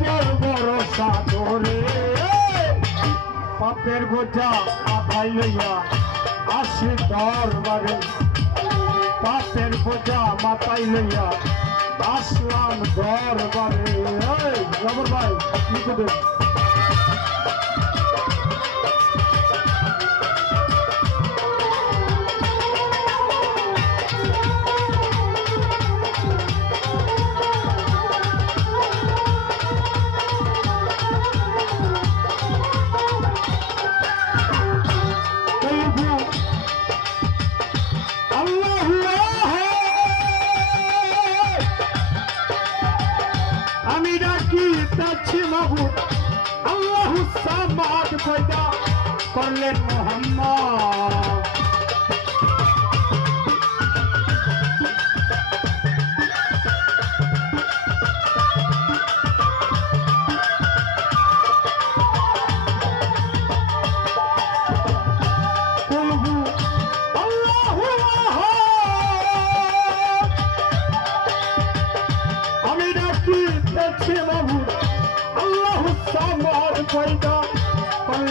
উপর ভরসা করে। পাপের গোটা মাথায় লইয়া আসি দরবারে। পাপের গোটা মাথায় লইয়া আসলাম দরবারে। জবর ভাই কি সামাদ করলেন মোহাম্মদ। প্রভু আল্লাহু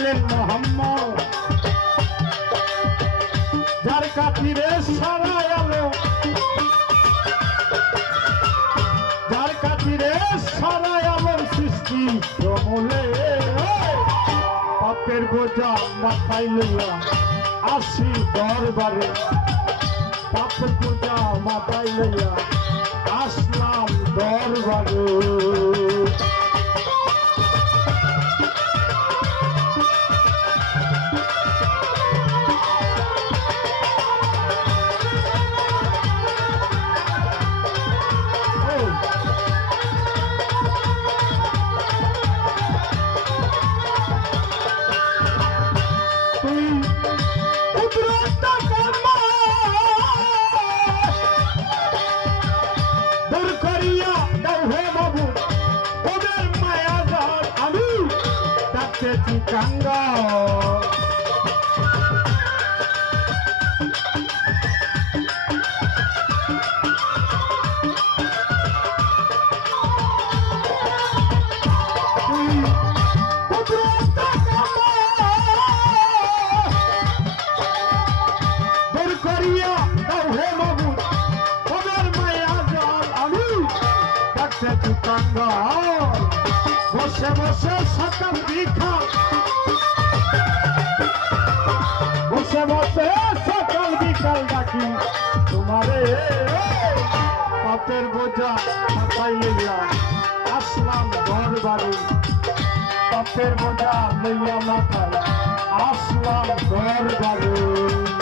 করলেন মোহাম্মদ, যার কাতিরে সারা আলো, যার কাতিরে সারা আলোর সৃষ্টি জমলে পাপের বোঝা মাথায় লইয়া আসি দরবারে, পাপের বোঝা মাথায় লইয়া ডাকতে চিকাঙ্গা চিকাঙ্গা বসে বসে সকাল দীক্ষা বসে বসে সকাল বিকাল ডাকি তোমারে পাপের বোঝা মাথায় লইয়া আসলাম ঘর বাড়ি পাপের বোঝা লইয়া মাথায় আসলাম ঘর বাড়ি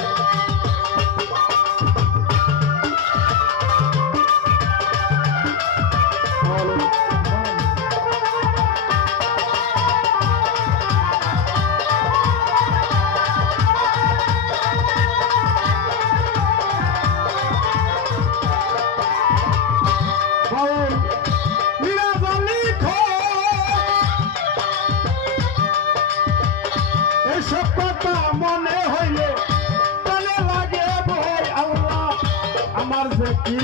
কি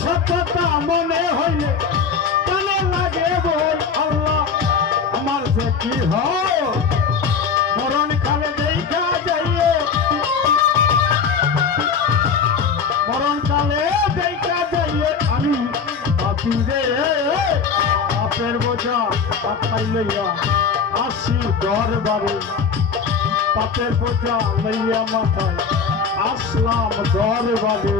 সত্যতা মনে হইলে লাগে বল আল্লাহ আমার যে কি হয়? কালে দেখা যাইয়ে আমি পাপি রে। পাপের বোঝা পাপাই লইয়া আসি দরবারে। পাপের বোঝা লইয়া আসলাম দরবারে।